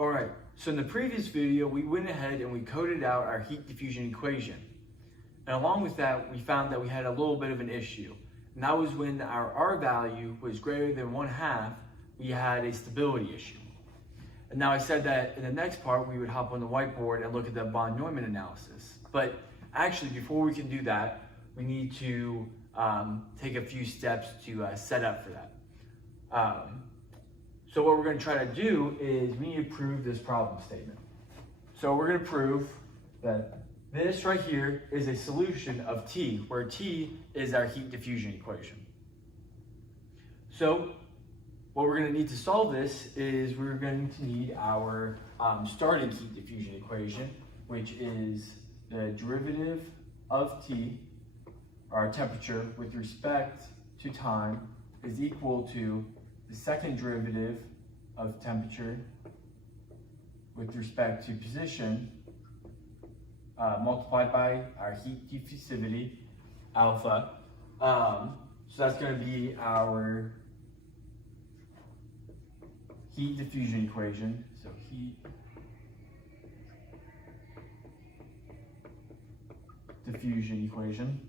Alright, so in the previous video, we went ahead and we coded out our heat diffusion equation. And along with that, we found that we had a little bit of an issue. And that was when our R value was greater than 1/2, we had a stability issue. And now I said that in the next part, we would hop on the whiteboard and look at the von Neumann analysis. But actually, before we can do that, we need to take a few steps to set up for that. So what we're going to try to do is we need to prove this problem statement. So we're going to prove that this right here is a solution of T, where T is our heat diffusion equation. So what we're going to need to solve this is we're going to need our starting heat diffusion equation, which is the derivative of T, our temperature, with respect to time is equal to the second derivative of temperature with respect to position multiplied by our heat diffusivity, alpha. So that's going to be our heat diffusion equation. So heat diffusion equation.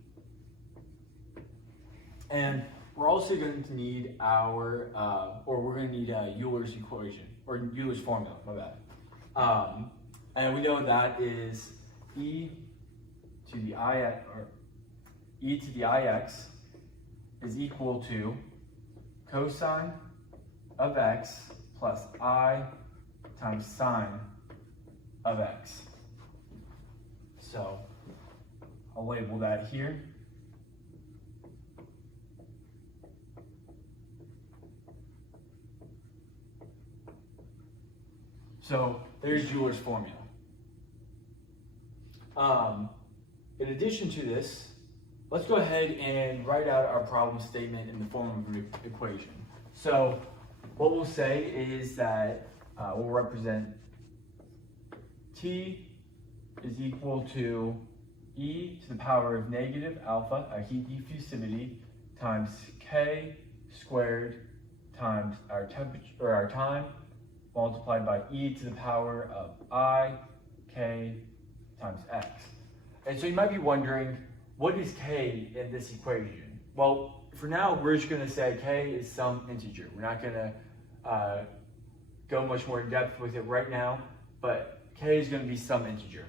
And we're also going to need our, we're going to need Euler's equation, or Euler's formula, my bad. And we know that is e to the ix is equal to cosine of x plus I times sine of x. So I'll label that here. So there's Euler's formula. In addition to this, let's go ahead and write out our problem statement in the form of an equation. So what we'll say is that we'll represent T is equal to e to the power of negative alpha, our heat diffusivity, times k squared times our temperature, or our time, multiplied by e to the power of I, k times x. And so you might be wondering, what is k in this equation? Well, for now, we're just going to say k is some integer. We're not going to go much more in depth with it right now, but k is going to be some integer.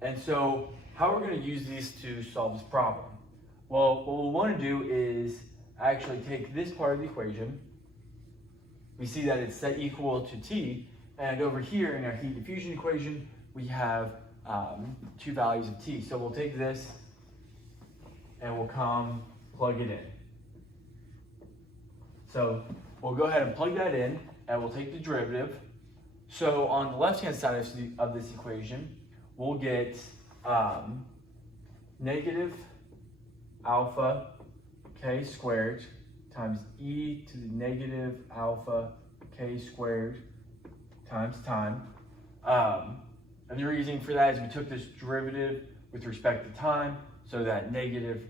And so how we're going to use these to solve this problem? Well, what we'll want to do is actually take this part of the equation. We see that it's set equal to T, and over here in our heat diffusion equation, we have two values of T. So we'll take this and we'll come plug it in. So we'll go ahead and plug that in, and we'll take the derivative. So on the left-hand side of this equation, we'll get negative alpha k squared times e to the negative alpha k squared times time. And the reason for that is we took this derivative with respect to time, so that negative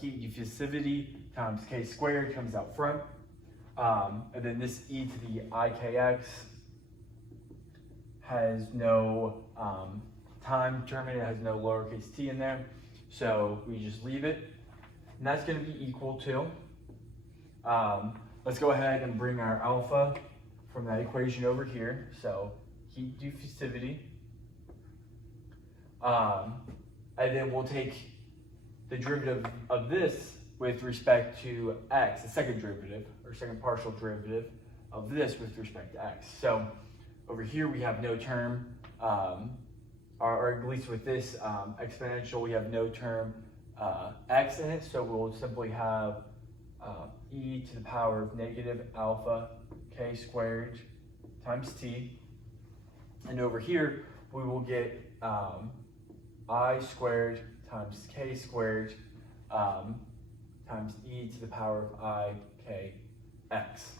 heat diffusivity times k squared comes out front. And then this e to the ikx has no time term in it, has no lowercase t in there, so we just leave it. And that's going to be equal to, let's go ahead and bring our alpha from that equation over here. So heat diffusivity. And then we'll take the derivative of this with respect to x, the second derivative, or second partial derivative of this with respect to x. So over here we have no term, or at least with this exponential, we have no term x in it, so we'll simply have e to the power of negative alpha k squared times t. And over here, we will get I squared times k squared times e to the power of I, k, x.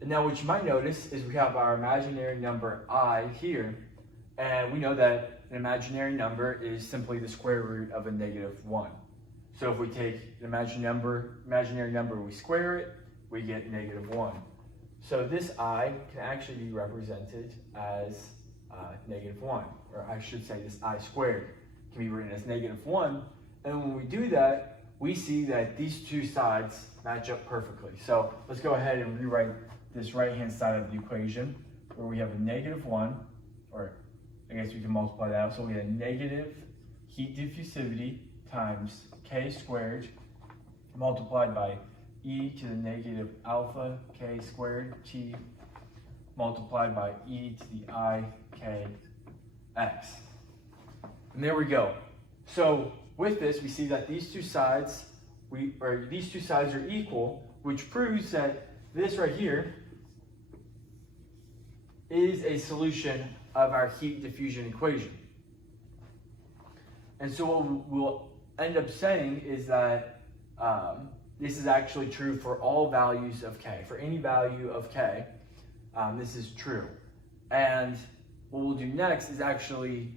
And now what you might notice is we have our imaginary number I here, and we know that an imaginary number is simply the square root of a -1. So if we take an imaginary number, we square it, we get -1. So this I can actually be represented as -1, or I should say this I squared can be written as -1. And when we do that, we see that these two sides match up perfectly. So let's go ahead and rewrite this right-hand side of the equation where we have a -1, or I guess we can multiply that out. So we have negative heat diffusivity times k squared multiplied by e to the negative alpha k squared t multiplied by e to the I k x. And there we go. So with this, we see that these two sides are equal, which proves that this right here is a solution of our heat diffusion equation. And so what we'll end up saying is that this is actually true for all values of k. For any value of k, this is true. And what we'll do next is actually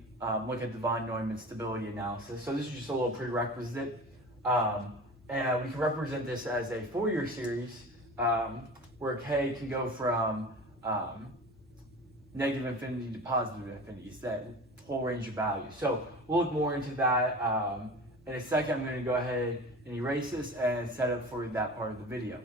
look at the von Neumann stability analysis. So this is just a little prerequisite. And we can represent this as a Fourier series where k can go from negative infinity to positive infinity. It's that whole range of values. So we'll look more into that in a second. I'm going to go ahead and erase this and set up for that part of the video.